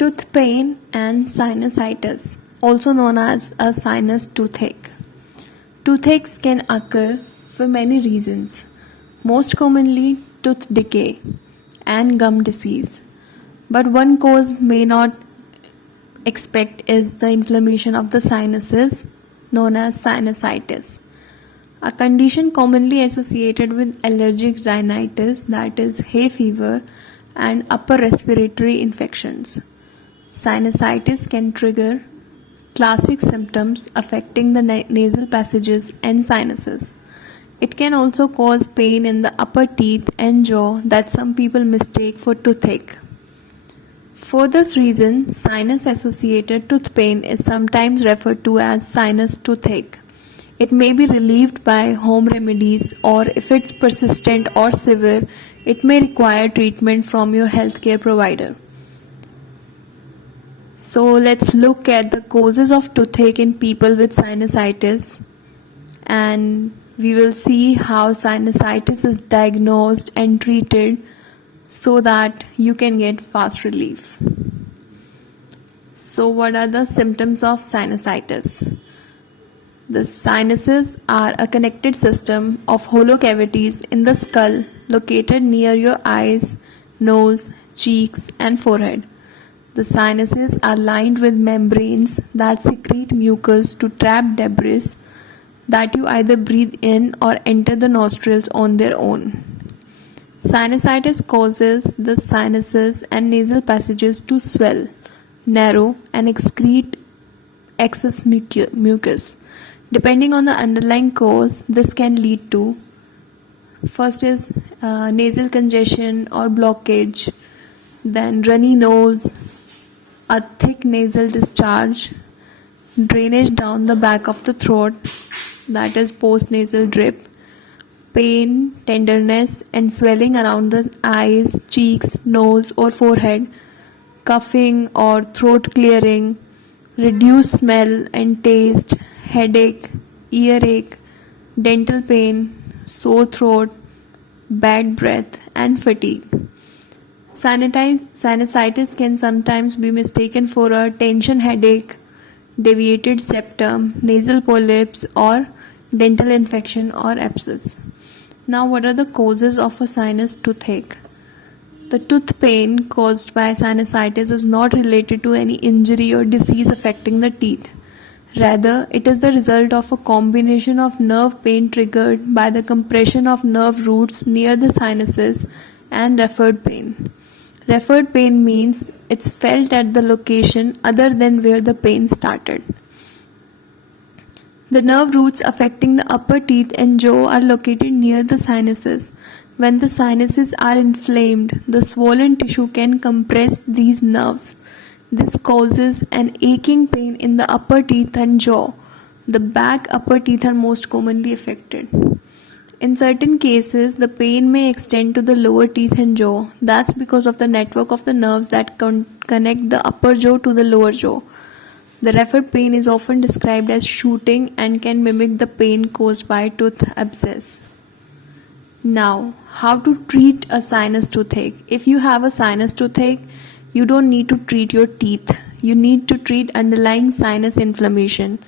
Tooth pain and sinusitis, also known as a sinus toothache. Toothaches can occur for many reasons, most commonly tooth decay and gum disease. But one cause may not expect is the inflammation of the sinuses, known as sinusitis, a condition commonly associated with allergic rhinitis, that is hay fever, and upper respiratory infections. Sinusitis can trigger classic symptoms affecting the nasal passages and sinuses. It can also cause pain in the upper teeth and jaw that some people mistake for toothache. For this reason, sinus-associated tooth pain is sometimes referred to as sinus toothache. It may be relieved by home remedies, or if it's persistent or severe, it may require treatment from your healthcare provider. So let's look at the causes of toothache in people with sinusitis, and we will see how sinusitis is diagnosed and treated so that you can get fast relief. So what are the symptoms of sinusitis? The sinuses are a connected system of hollow cavities in the skull located near your eyes, nose, cheeks, and forehead. The sinuses are lined with membranes that secrete mucus to trap debris that you either breathe in or enter the nostrils on their own. Sinusitis causes the sinuses and nasal passages to swell, narrow, and excrete excess mucus. Depending on the underlying cause, this can lead to first is nasal congestion or blockage, then runny nose, a thick nasal discharge, drainage down the back of the throat, that is postnasal drip, pain, tenderness, and swelling around the eyes, cheeks, nose, or forehead, coughing or throat clearing, reduced smell and taste, headache, earache, dental pain, sore throat, bad breath, and fatigue. Sinusitis can sometimes be mistaken for a tension headache, deviated septum, nasal polyps, or dental infection or abscess. Now, what are the causes of a sinus toothache? The tooth pain caused by sinusitis is not related to any injury or disease affecting the teeth. Rather, it is the result of a combination of nerve pain triggered by the compression of nerve roots near the sinuses and referred pain. Referred pain means it's felt at the location other than where the pain started. The nerve roots affecting the upper teeth and jaw are located near the sinuses. When the sinuses are inflamed, the swollen tissue can compress these nerves. This causes an aching pain in the upper teeth and jaw. The back upper teeth are most commonly affected. In certain cases, the pain may extend to the lower teeth and jaw. That's because of the network of the nerves that connect the upper jaw to the lower jaw. The referred pain is often described as shooting and can mimic the pain caused by tooth abscess. Now, how to treat a sinus toothache? If you have a sinus toothache, you don't need to treat your teeth. You need to treat underlying sinus inflammation.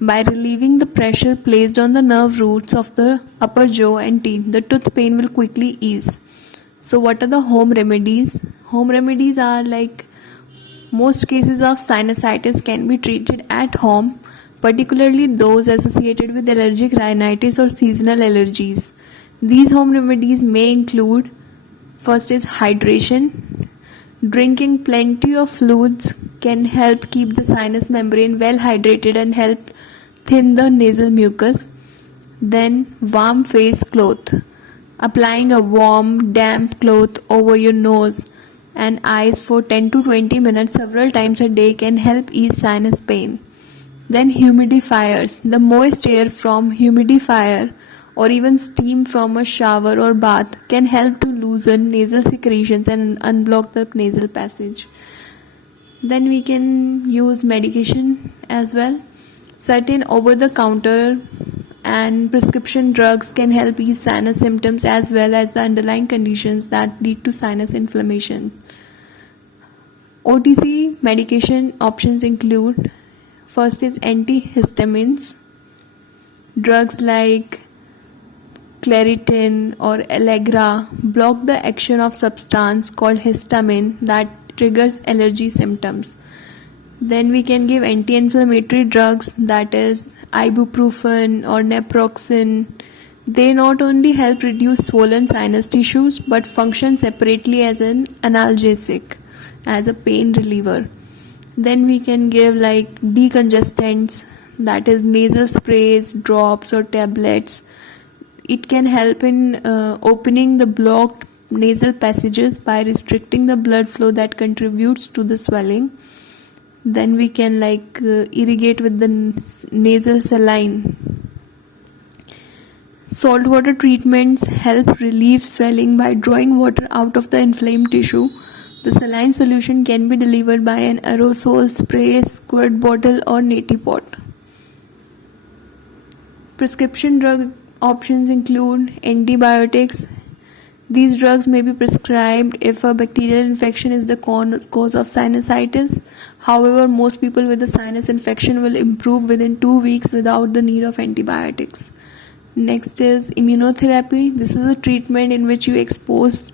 By relieving the pressure placed on the nerve roots of the upper jaw and teeth, the tooth pain will quickly ease. So what are the home remedies? Home remedies are like most cases of sinusitis can be treated at home, particularly those associated with allergic rhinitis or seasonal allergies. These home remedies may include, first is hydration. Drinking plenty of fluids can help keep the sinus membrane well hydrated and help thin the nasal mucus. Then warm face cloth. Applying a warm, damp cloth over your nose and eyes for 10 to 20 minutes several times a day can help ease sinus pain. Then humidifiers. The moist air from humidifier or even steam from a shower or bath can help to loosen nasal secretions and unblock the nasal passage. Then we can use medication as well. Certain over-the-counter and prescription drugs can help ease sinus symptoms as well as the underlying conditions that lead to sinus inflammation. OTC medication options include: first is antihistamines. Drugs like Claritin or Allegra block the action of substance called histamine that triggers allergy symptoms. Then we can give anti-inflammatory drugs, that is ibuprofen or naproxen. They not only help reduce swollen sinus tissues but function separately as an analgesic, as a pain reliever. Then we can give like decongestants, that is nasal sprays, drops or tablets. It can help in opening the blocked nasal passages by restricting the blood flow that contributes to the swelling. Then we can irrigate with the nasal saline. Saltwater treatments help relieve swelling by drawing water out of the inflamed tissue. The saline solution can be delivered by an aerosol spray, squirt bottle or neti pot. Prescription drug options include antibiotics. These drugs may be prescribed if a bacterial infection is the cause of sinusitis. However, most people with a sinus infection will improve within 2 weeks without the need of antibiotics. Next is immunotherapy. This is a treatment in which you are exposed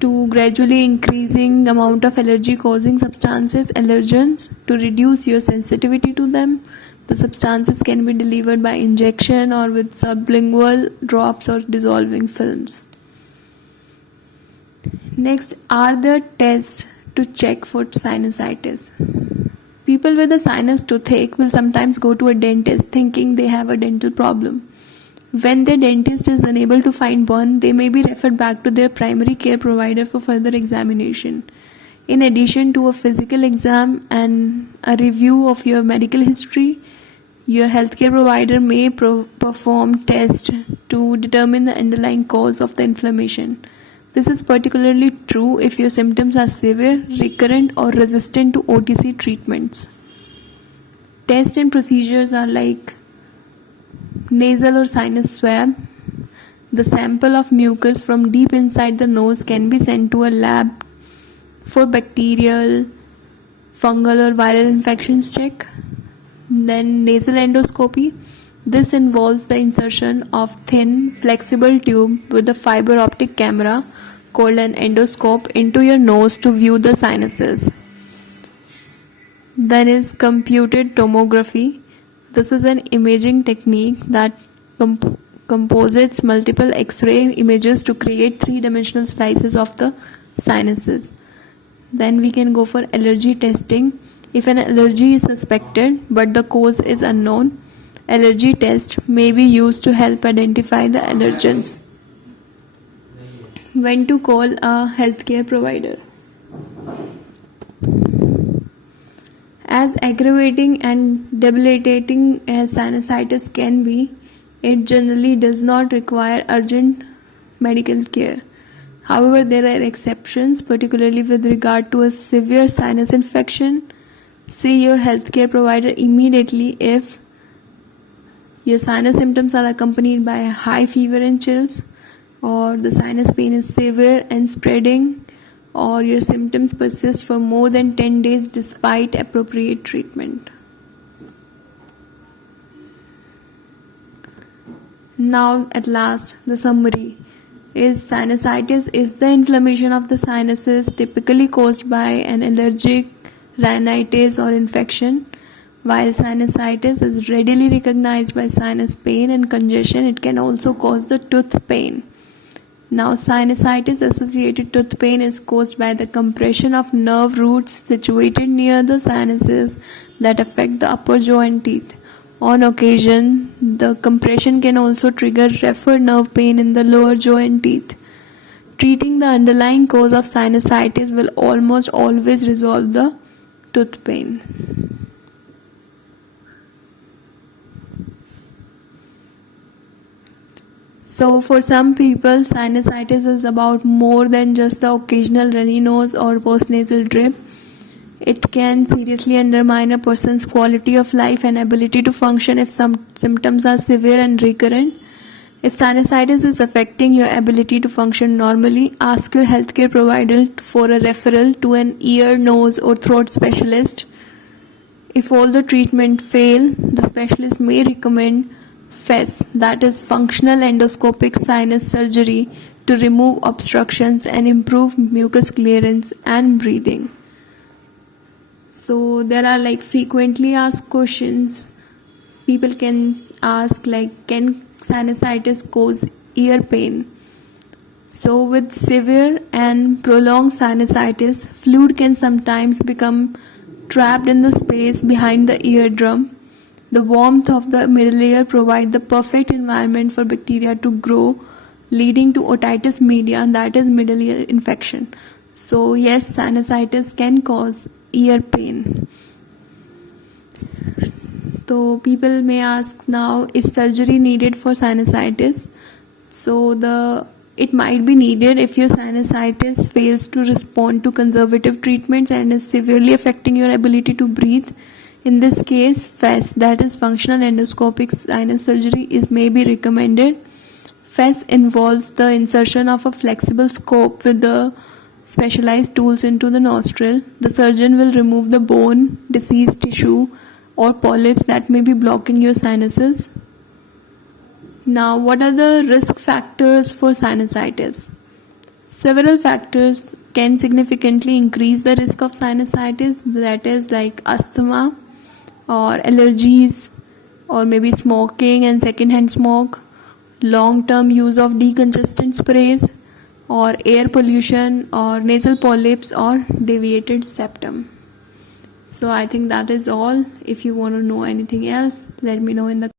to gradually increasing amount of allergy causing substances, allergens, to reduce your sensitivity to them. The substances can be delivered by injection or with sublingual drops or dissolving films. Next are the tests to check for sinusitis. People with a sinus toothache will sometimes go to a dentist thinking they have a dental problem. When their dentist is unable to find one, they may be referred back to their primary care provider for further examination. In addition to a physical exam and a review of your medical history, your healthcare provider may perform tests to determine the underlying cause of the inflammation. This is particularly true if your symptoms are severe, recurrent, or resistant to OTC treatments. Tests and procedures are like nasal or sinus swab. The sample of mucus from deep inside the nose can be sent to a lab for bacterial, fungal, or viral infections check. Then nasal endoscopy. This involves the insertion of thin, flexible tube with a fiber optic camera called an endoscope into your nose to view the sinuses. Then is computed tomography. This is an imaging technique that composites multiple X-ray images to create three-dimensional slices of the sinuses. Then we can go for allergy testing. If an allergy is suspected but the cause is unknown, allergy test may be used to help identify the allergens. When to call a healthcare provider. As aggravating and debilitating as sinusitis can be, it generally does not require urgent medical care. However, there are exceptions, particularly with regard to a severe sinus infection. See your healthcare provider immediately if your sinus symptoms are accompanied by high fever and chills, or the sinus pain is severe and spreading, or your symptoms persist for more than 10 days despite appropriate treatment. Now at last, the summary is: sinusitis is the inflammation of the sinuses typically caused by an allergic rhinitis or infection. While sinusitis is readily recognized by sinus pain and congestion, it can also cause the tooth pain. Now, sinusitis associated tooth pain is caused by the compression of nerve roots situated near the sinuses that affect the upper jaw and teeth. On occasion, the compression can also trigger referred nerve pain in the lower jaw and teeth. Treating the underlying cause of sinusitis will almost always resolve the tooth pain. So for some people, sinusitis is about more than just the occasional runny nose or postnasal drip. It can seriously undermine a person's quality of life and ability to function if some symptoms are severe and recurrent. If sinusitis is affecting your ability to function normally, ask your healthcare provider for a referral to an ear, nose, or throat specialist. If all the treatment fail, the specialist may recommend FES, that is functional endoscopic sinus surgery, to remove obstructions and improve mucus clearance and breathing. So there are like frequently asked questions. People can ask like, can sinusitis cause ear pain? So with severe and prolonged sinusitis, fluid can sometimes become trapped in the space behind the eardrum. The warmth of the middle ear provides the perfect environment for bacteria to grow, leading to otitis media, that is middle ear infection. So yes, sinusitis can cause ear pain. So people may ask now, is surgery needed for sinusitis? So it might be needed if your sinusitis fails to respond to conservative treatments and is severely affecting your ability to breathe. In this case, FES, that is functional endoscopic sinus surgery, may be recommended. FES involves the insertion of a flexible scope with the specialized tools into the nostril. The surgeon will remove the bone, diseased tissue, or polyps that may be blocking your sinuses. Now, what are the risk factors for sinusitis? Several factors can significantly increase the risk of sinusitis, that is like asthma or allergies, or maybe smoking and secondhand smoke, long-term use of decongestant sprays, or air pollution, or nasal polyps, or deviated septum. So I think that is all. If you want to know anything else, let me know in the